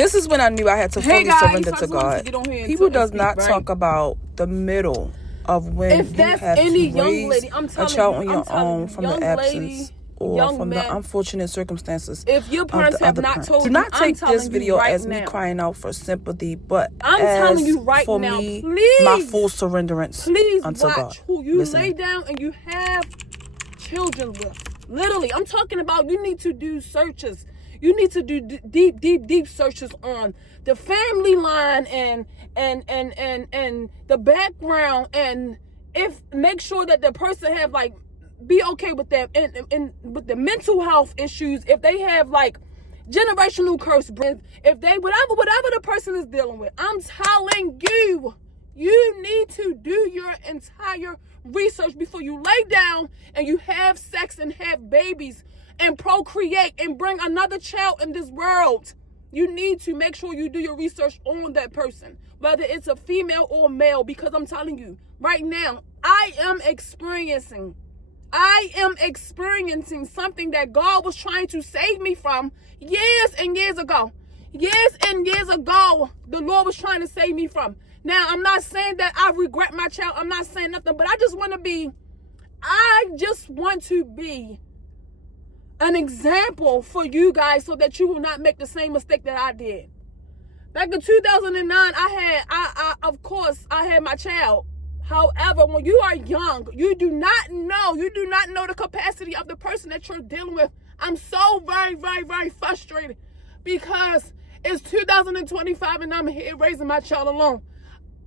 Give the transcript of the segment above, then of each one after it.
This is when I knew I had to fully surrender to God. People does not talk about the middle of when you have to raise a child on your own from the absence or from the unfortunate circumstances. If your parents have not told you, do not take this video as me crying out for sympathy, but I'm telling you right now, me, please, my full surrenderance unto God. Please watch who you lay down and you have children with. Literally, I'm talking about you need to do searches. You need to do deep searches on the family line and the background, and make sure that the person have like be okay with that and with the mental health issues, if they have like generational curse, if they whatever the person is dealing with. I'm telling you, you need to do your entire research before you lay down and you have sex and have babies and procreate and bring another child in this world. You need to make sure you do your research on that person, whether it's a female or male, because I'm telling you right now, I am experiencing something that God was trying to save me from years and years ago. Years and years ago, the Lord was trying to save me from. Now, I'm not saying that I regret my child. I'm not saying nothing, but I just want to be an example for you guys so that you will not make the same mistake that I did. Back in 2009, of course, I had my child. However, when you are young, you do not know the capacity of the person that you're dealing with. I'm so very, very, very frustrated because it's 2025 and I'm here raising my child alone.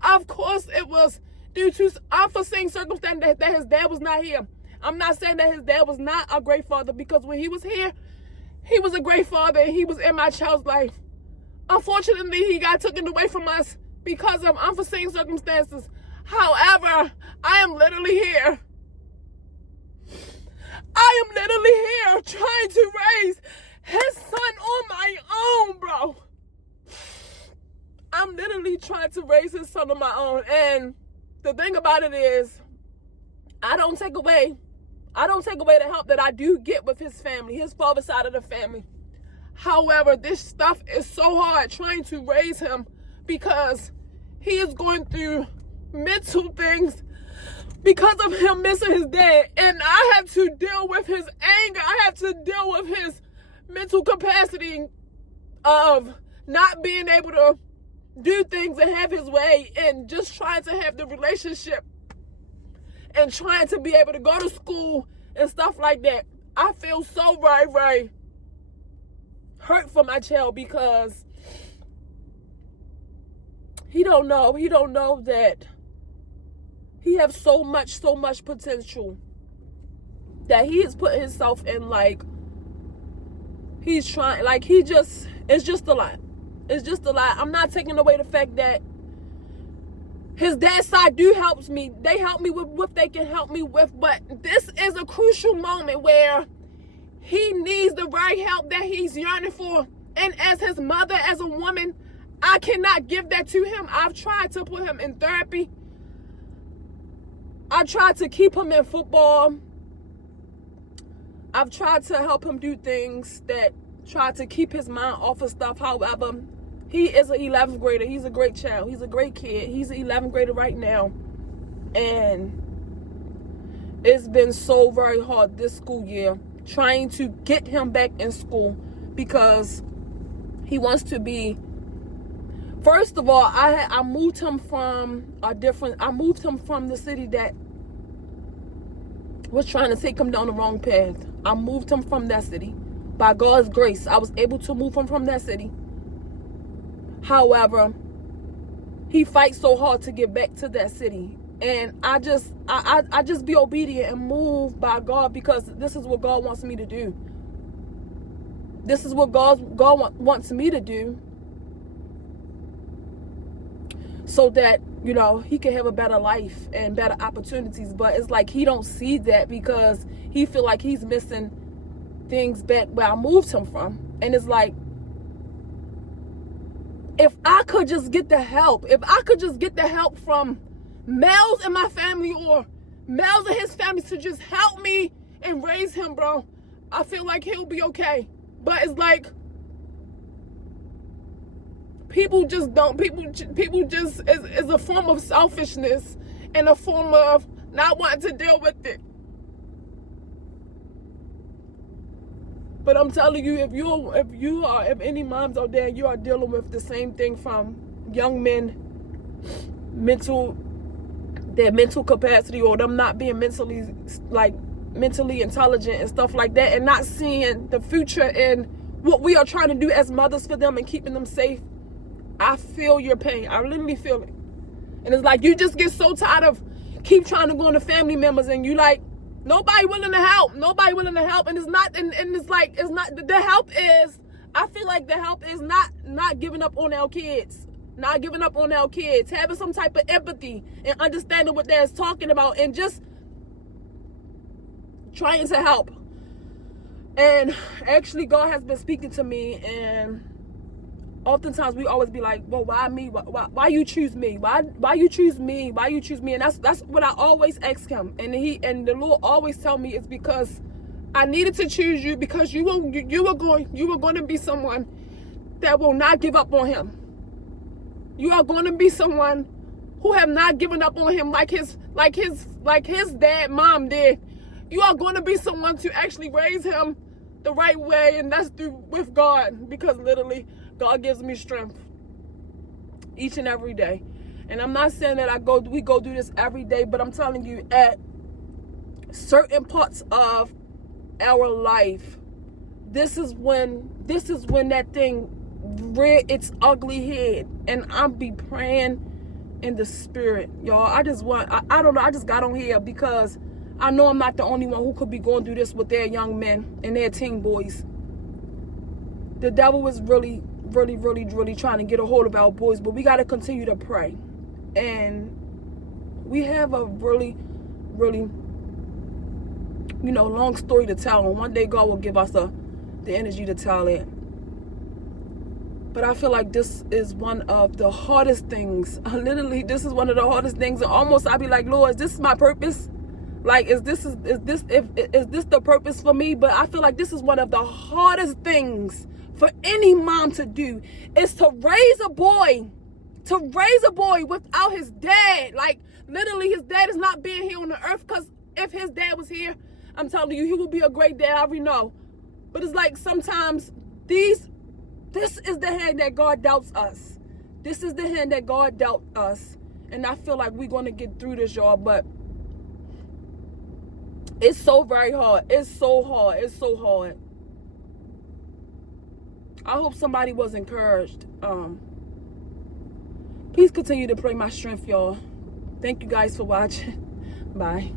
Of course, it was due to unforeseen circumstances that his dad was not here. I'm not saying that his dad was not a great father, because when he was here, he was a great father and he was in my child's life. Unfortunately, he got taken away from us because of unforeseen circumstances. However, I am literally here. I am literally here trying to raise his son on my own, bro. I'm literally trying to raise his son on my own. And the thing about it is, I don't take away the help that I do get with his family, his father's side of the family. However, this stuff is so hard trying to raise him because he is going through mental things because of him missing his dad. And I have to deal with his anger. I have to deal with his mental capacity of not being able to do things and have his way, and just trying to have the relationship and trying to be able to go to school and stuff like that. I feel so very, very hurt for my child because he don't know that he has so much potential that he has put himself in, like, he's trying, like, it's just a lot. It's just a lot. I'm not taking away the fact that his dad's side helps me. They help me with what they can help me with. But this is a crucial moment where he needs the right help that he's yearning for. And as his mother, as a woman, I cannot give that to him. I've tried to put him in therapy. I tried to keep him in football. I've tried to help him do things that try to keep his mind off of stuff. However, he is an 11th grader. He's a great child. He's a great kid. He's an 11th grader right now. And it's been so very hard this school year trying to get him back in school because he wants to be. First of all, I moved him from the city that was trying to take him down the wrong path. I moved him from that city. By God's grace, I was able to move him from that city. However, he fights so hard to get back to that city. And I just be obedient and move by God, because this is what God wants me to do. This is what God wants me to do, so that, you know, he can have a better life and better opportunities. But it's like he don't see that because he feel like he's missing things back where I moved him from. And it's like, if I could just get the help, from males in my family or males in his family to just help me and raise him, bro, I feel like he'll be okay. But it's like, people just is a form of selfishness and a form of not wanting to deal with it. But I'm telling you, if any moms out there, you are dealing with the same thing from young men, their mental capacity, or them not being mentally intelligent and stuff like that, and not seeing the future in what we are trying to do as mothers for them and keeping them safe. I feel your pain. I literally feel it. And it's like you just get so tired of keep trying to go into family members, and you like, nobody willing to help. And it's not, and it's like, it's not, the help is, I feel like the help is not giving up on our kids. Not giving up on our kids. Having some type of empathy and understanding what they're talking about, and just trying to help. And actually, God has been speaking to me, and oftentimes we always be like, well, why me? Why you choose me? Why you choose me? Why you choose me? And that's what I always ask him. And the Lord always tell me it's because I needed to choose you, because you were going to be someone that will not give up on him. You are going to be someone who have not given up on him like his dad, mom did. You are going to be someone to actually raise him the right way, and that's with God, because literally God gives me strength each and every day. And I'm not saying that we go do this every day, but I'm telling you, at certain parts of our life, this is when that thing reared its ugly head. And I'll be praying in the spirit, y'all. I don't know, I just got on here because I know I'm not the only one who could be going through this with their young men and their teen boys. The devil is really trying to get a hold of our boys, but we got to continue to pray. And we have a really long story to tell, and one day God will give us the energy to tell it. But I feel like this is one of the hardest things. Literally, this is one of the hardest things, and almost I'd be like, Lord, is this my purpose? Like, is this the purpose for me? But I feel like this is one of the hardest things for any mom to do, is to raise a boy without his dad. Like, literally, his dad is not being here on the earth, because if his dad was here, I'm telling you, he would be a great dad. I already know. But it's like sometimes this is the hand that God dealt us. This is the hand that God dealt us. And I feel like we're going to get through this, y'all. But it's so very hard. It's so hard. I hope somebody was encouraged. Please continue to pray my strength, y'all. Thank you guys for watching. Bye.